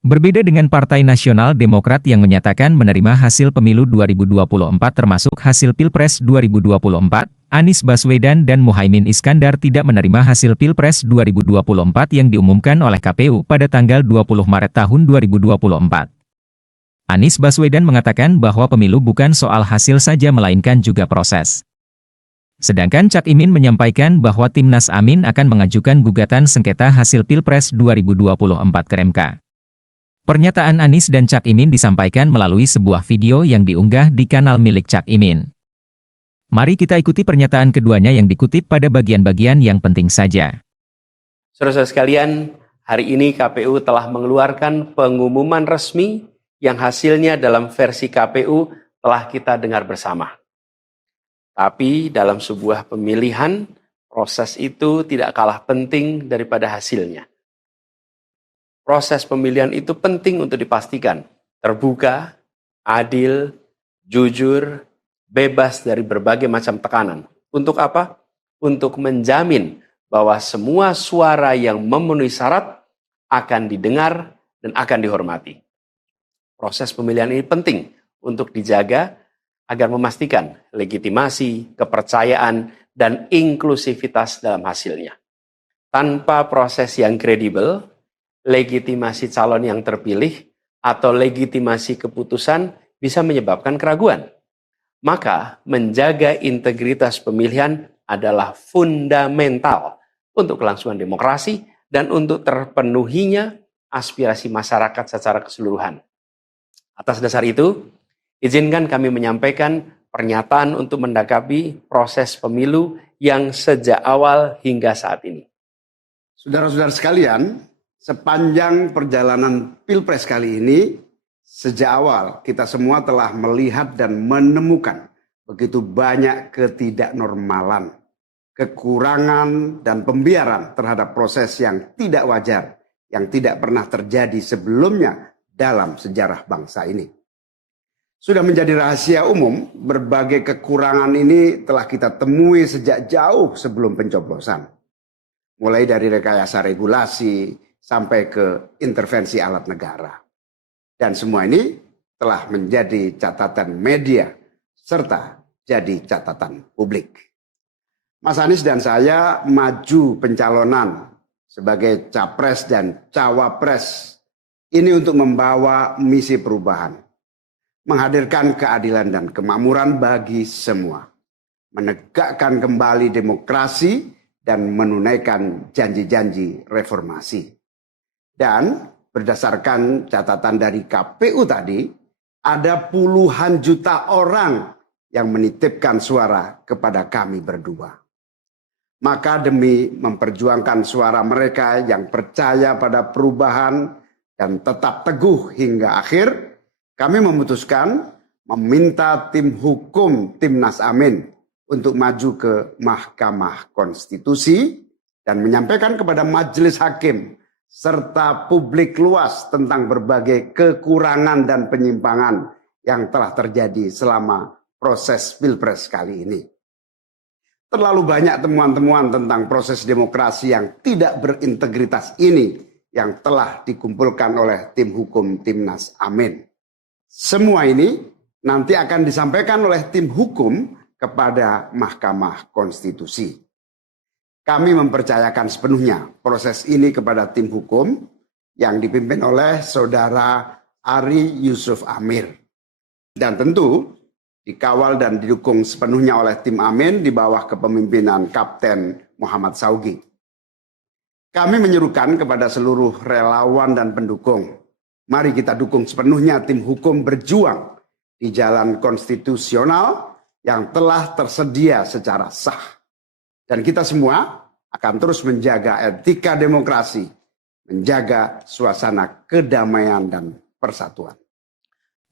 Berbeda dengan Partai Nasional Demokrat yang menyatakan menerima hasil pemilu 2024 termasuk hasil Pilpres 2024, Anies Baswedan dan Muhaimin Iskandar tidak menerima hasil Pilpres 2024 yang diumumkan oleh KPU pada tanggal 20 Maret tahun 2024. Anies Baswedan mengatakan bahwa pemilu bukan soal hasil saja melainkan juga proses. Sedangkan Cak Imin menyampaikan bahwa Timnas Amin akan mengajukan gugatan sengketa hasil Pilpres 2024 ke MK. Pernyataan Anies dan Cak Imin disampaikan melalui sebuah video yang diunggah di kanal milik Cak Imin. Mari kita ikuti pernyataan keduanya yang dikutip pada bagian-bagian yang penting saja. Saudara-saudara sekalian, hari ini KPU telah mengeluarkan pengumuman resmi yang hasilnya dalam versi KPU telah kita dengar bersama. Tapi dalam sebuah pemilihan, proses itu tidak kalah penting daripada hasilnya. Proses pemilihan itu penting untuk dipastikan terbuka, adil, jujur, bebas dari berbagai macam tekanan. Untuk apa? Untuk menjamin bahwa semua suara yang memenuhi syarat akan didengar dan akan dihormati. Proses pemilihan ini penting untuk dijaga agar memastikan legitimasi, kepercayaan, dan inklusivitas dalam hasilnya. Tanpa proses yang kredibel, legitimasi calon yang terpilih atau legitimasi keputusan bisa menyebabkan keraguan. Maka menjaga integritas pemilihan adalah fundamental untuk kelangsungan demokrasi dan untuk terpenuhinya aspirasi masyarakat secara keseluruhan. Atas dasar itu, izinkan kami menyampaikan pernyataan untuk mendakapi proses pemilu yang sejak awal hingga saat ini. Saudara-saudara sekalian, sepanjang perjalanan Pilpres kali ini, sejak awal kita semua telah melihat dan menemukan begitu banyak ketidaknormalan, kekurangan, dan pembiaran terhadap proses yang tidak wajar, yang tidak pernah terjadi sebelumnya dalam sejarah bangsa ini. Sudah menjadi rahasia umum, berbagai kekurangan ini telah kita temui sejak jauh sebelum pencoblosan. Mulai dari rekayasa regulasi, sampai ke intervensi alat negara. Dan semua ini telah menjadi catatan media, serta jadi catatan publik. Mas Anies dan saya maju pencalonan sebagai capres dan cawapres ini untuk membawa misi perubahan. Menghadirkan keadilan dan kemakmuran bagi semua. Menegakkan kembali demokrasi dan menunaikan janji-janji reformasi. Dan berdasarkan catatan dari KPU tadi, ada puluhan juta orang yang menitipkan suara kepada kami berdua. Maka demi memperjuangkan suara mereka yang percaya pada perubahan dan tetap teguh hingga akhir, kami memutuskan meminta tim hukum Timnas Amin untuk maju ke Mahkamah Konstitusi dan menyampaikan kepada Majelis Hakim serta publik luas tentang berbagai kekurangan dan penyimpangan yang telah terjadi selama proses Pilpres kali ini. Terlalu banyak temuan-temuan tentang proses demokrasi yang tidak berintegritas ini yang telah dikumpulkan oleh tim hukum Timnas Amin. Semua ini nanti akan disampaikan oleh tim hukum kepada Mahkamah Konstitusi. Kami mempercayakan sepenuhnya proses ini kepada tim hukum yang dipimpin oleh Saudara Ari Yusuf Amir. Dan tentu dikawal dan didukung sepenuhnya oleh tim Amin di bawah kepemimpinan Kapten Muhammad Saugi. Kami menyerukan kepada seluruh relawan dan pendukung, mari kita dukung sepenuhnya tim hukum berjuang di jalan konstitusional yang telah tersedia secara sah. Dan kita semua akan terus menjaga etika demokrasi, menjaga suasana kedamaian dan persatuan.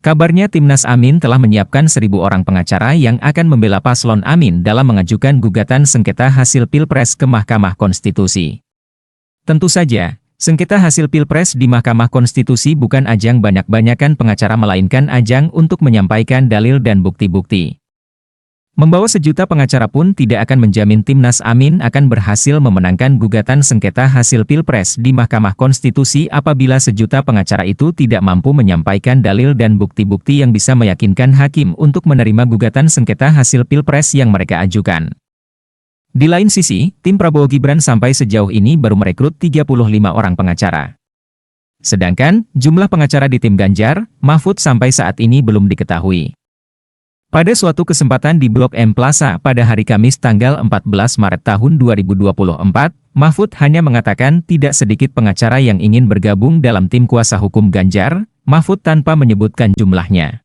Kabarnya Timnas Amin telah menyiapkan 1.000 orang pengacara yang akan membela paslon Amin dalam mengajukan gugatan sengketa hasil Pilpres ke Mahkamah Konstitusi. Tentu saja, sengketa hasil Pilpres di Mahkamah Konstitusi bukan ajang banyak-banyakan pengacara melainkan ajang untuk menyampaikan dalil dan bukti-bukti. Membawa sejuta pengacara pun tidak akan menjamin Timnas Amin akan berhasil memenangkan gugatan sengketa hasil Pilpres di Mahkamah Konstitusi apabila sejuta pengacara itu tidak mampu menyampaikan dalil dan bukti-bukti yang bisa meyakinkan hakim untuk menerima gugatan sengketa hasil Pilpres yang mereka ajukan. Di lain sisi, tim Prabowo Gibran sampai sejauh ini baru merekrut 35 orang pengacara. Sedangkan, jumlah pengacara di tim Ganjar, Mahfud sampai saat ini belum diketahui. Pada suatu kesempatan di Blok M Plaza pada hari Kamis tanggal 14 Maret tahun 2024, Mahfud hanya mengatakan tidak sedikit pengacara yang ingin bergabung dalam tim kuasa hukum Ganjar, Mahfud tanpa menyebutkan jumlahnya.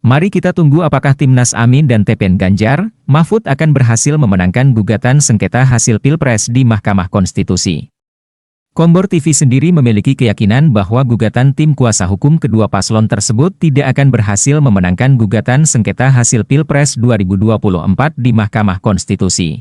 Mari kita tunggu apakah Timnas Amin dan TPN Ganjar, Mahfud akan berhasil memenangkan gugatan sengketa hasil Pilpres di Mahkamah Konstitusi. Kombor TV sendiri memiliki keyakinan bahwa gugatan tim kuasa hukum kedua paslon tersebut tidak akan berhasil memenangkan gugatan sengketa hasil Pilpres 2024 di Mahkamah Konstitusi.